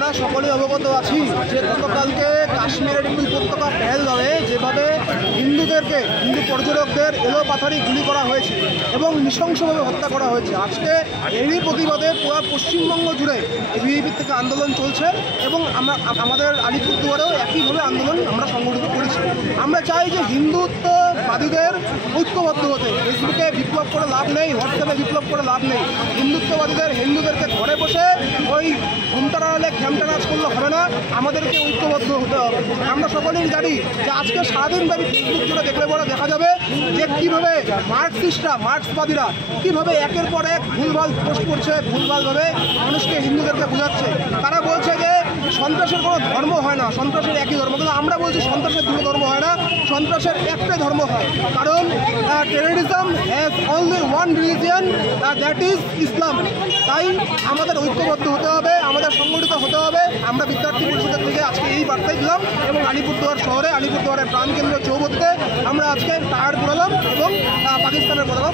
আমরা সকলে অবগত আছি যে গতকালকে কাশ্মীরের একটি উপত্যকা পেহেলগাঁওয়ে যেভাবে হিন্দু পর্যটকদের এলোপাথারি গুলি করা হয়েছে এবং নৃশংসভাবে হত্যা করা হয়েছে, আজকে এরই প্রতিবাদে পুরো পশ্চিমবঙ্গ জুড়ে বিজেপির থেকে আন্দোলন চলছে এবং আমাদের আলিপুরদুয়ারেও একইভাবে আন্দোলন আমরা সংগঠিত করেছি। আমরা চাই যে হিন্দুত্ববাদীদের ঐক্যবদ্ধ হতে। ফেসবুকে বিপ্লব করে লাভ নেই, হোয়াটসঅ্যাপে বিপ্লব করে লাভ নেই। হিন্দুদেরকে ঘরে বসে ওই ঘুমটানা হলে খেমটা নাচ করলে হবে না, আমাদেরকে ঐক্যবদ্ধ হতে হবে। আমরা সকলেই জানি যে আজকে সারাদিনব্যাপী ফেসবুক জুড়ে দেখলে পরে দেখা যাবে যে কীভাবে মার্ক্সবাদীরা কীভাবে একের পর এক ভুলভাল পোস্ট করছে, ভুলভালভাবে মানুষকে হিন্দুদেরকে বোঝাচ্ছে। তারা বলছে যে সন্ত্রাসের কোনো ধর্ম হয় না, সন্ত্রাসের একই ধর্ম, কিন্তু আমরা বলছি সন্ত্রাসের দুটো ধর্ম হয় না, সন্ত্রাসের একটাই ধর্ম হয়। কারণ terrorism has only one religion, that is Islam. তাই আমাদের ঐক্যবদ্ধ হতে হবে, আমাদের সংগঠিত হতে হবে। আমরা বিদ্যার্থী পরিষদের থেকে আজকে এই বার্তাই দিলাম এবং আলিপুরদুয়ার শহরে, আলিপুরদুয়ারের প্রাণকেন্দ্র চৌবত্তে আমরা আজকে টায়ার ঘোরালাম এবং পাকিস্তানের পতাকা